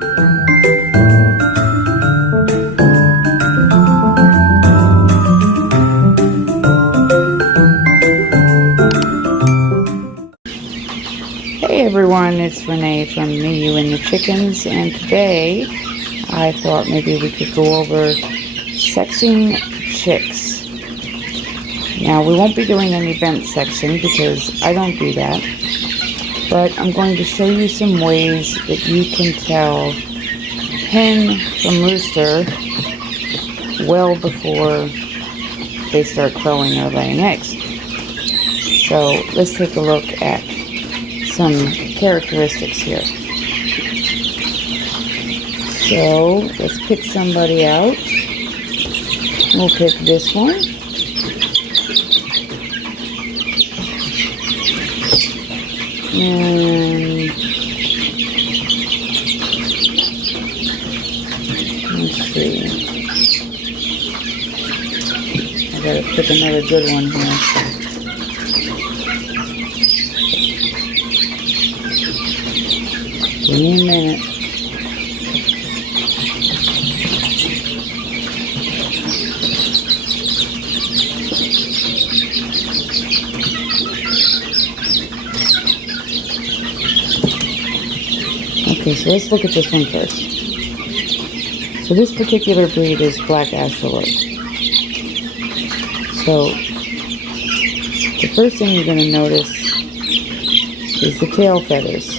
Hey everyone, it's Renee from Me, You, and the Chickens, and today I thought maybe we could go over sexing chicks. Now, we won't be doing any vent sexing because I don't do that, but I'm going to show you some ways that you can tell hen from rooster well before they start crowing or laying eggs. So let's take a look at some characteristics here. So let's pick somebody out. We'll pick this one. And let's see. I gotta pick another good one here. Give me a minute. Okay, so let's look at this one first. So this particular breed is black axolotl. So the first thing you're going to notice is the tail feathers.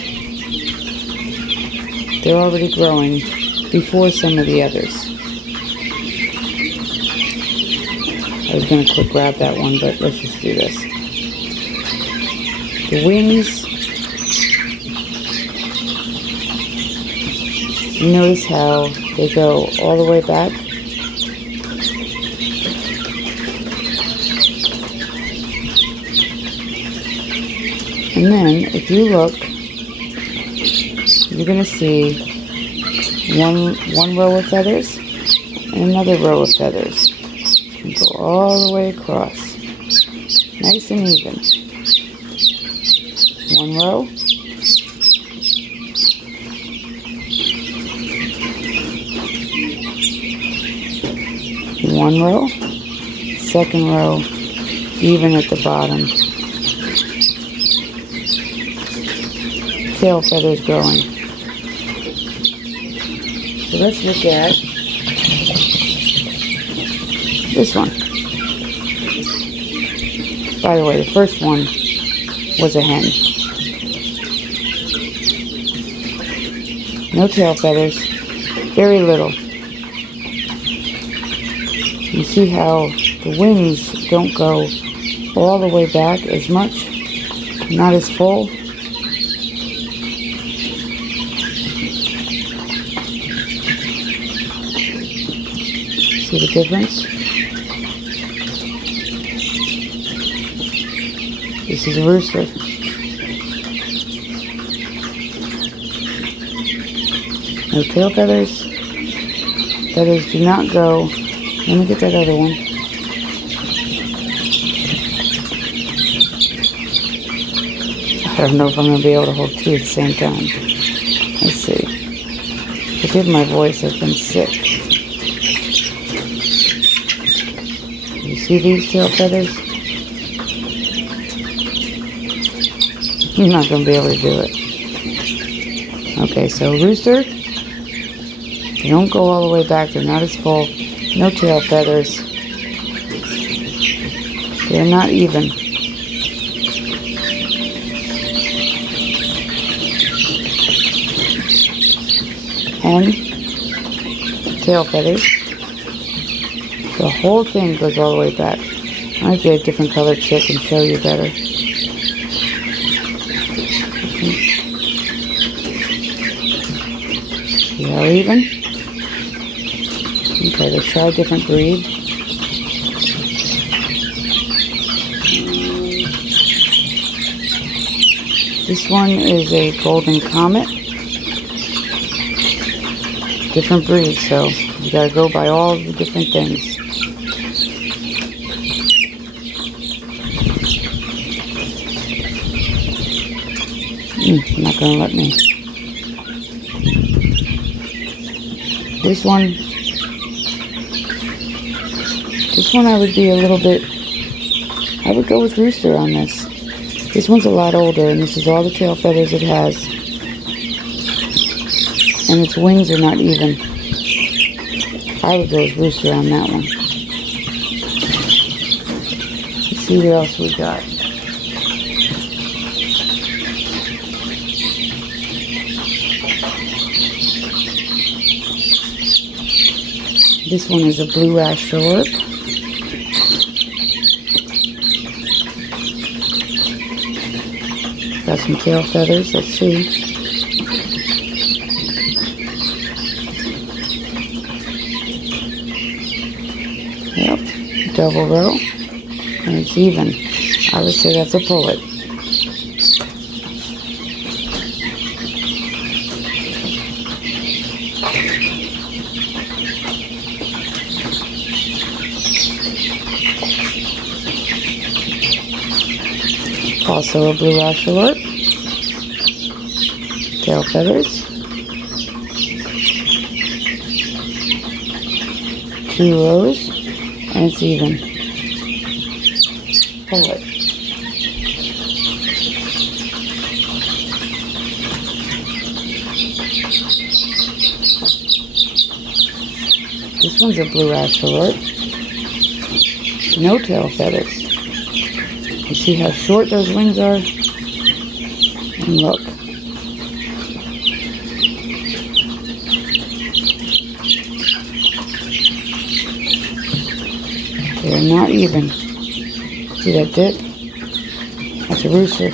They're already growing before some of the others. I was going to quick grab that one, but let's just do this. The wings, you notice how they go all the way back. And then, if you look, you're going to see one row of feathers and another row of feathers. You go all the way across. Nice and even. One row. One row. Second row, even at the bottom. Tail feathers growing. So let's look at this one. By the way, the first one was a hen. No tail feathers, very little. You see how the wings don't go all the way back as much, not as full. See the difference? This is a rooster. No tail feathers. Feathers do not go. Let me get that other one. I don't know if I'm going to be able to hold two at the same time. Let's see. Forgive my voice, I've been sick. You see these tail feathers? I'm not going to be able to do it. Okay, so rooster, they don't go all the way back. They're not as full. No tail feathers. They're not even. Hen, tail feathers. The whole thing goes all the way back. I might get a different colored chick and show you better. See how even? Okay, let's try a different breed. This one is a golden comet. Different breed, so you gotta go by all the different things. Not gonna let me. This one I would be a little bit, I would go with Rooster on this. This one's a lot older, and this is all the tail feathers it has. And its wings are not even. I would go with Rooster on that one. Let's see what else we got. This one is a blue astrolorp. Got some tail feathers, let's see. Yep, double row, and it's even. I would say that's a pullet. Also a blue astrolorp. Tail feathers. 2 rows, and it's even. Pullet. This one's a blue astrolorp. No tail feathers. You see how short those wings are? And look. They're not even. See that dip? That's a rooster.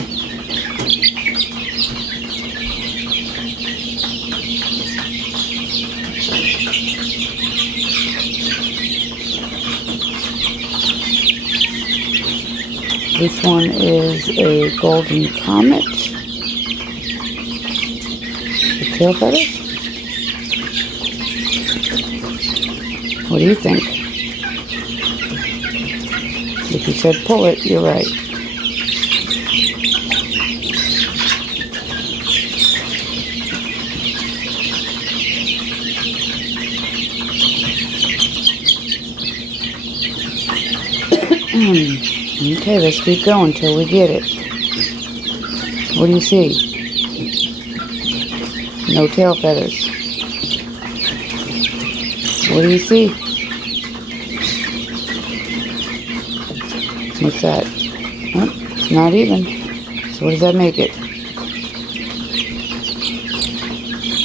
This one is a golden comet. The tail feathers. What do you think? If you said pull it, you're right. Okay, let's keep going till we get it. What do you see? No tail feathers. What do you see? What's that? Oh, it's not even. So what does that make it?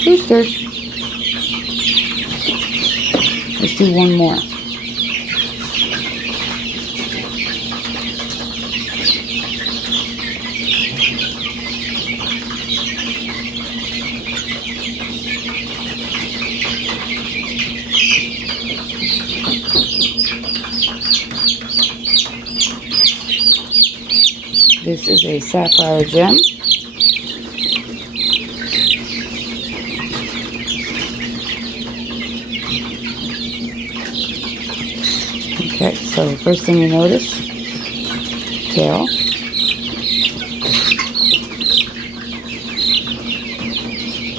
Rooster. Let's do one more. This is a sapphire gem. Okay, so the first thing you notice, tail.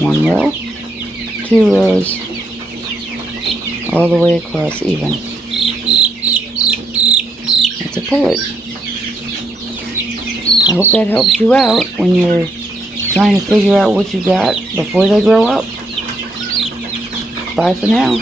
One row, 2 rows, all the way across even. That's a pullet. I hope that helps you out when you're trying to figure out what you got before they grow up. Bye for now.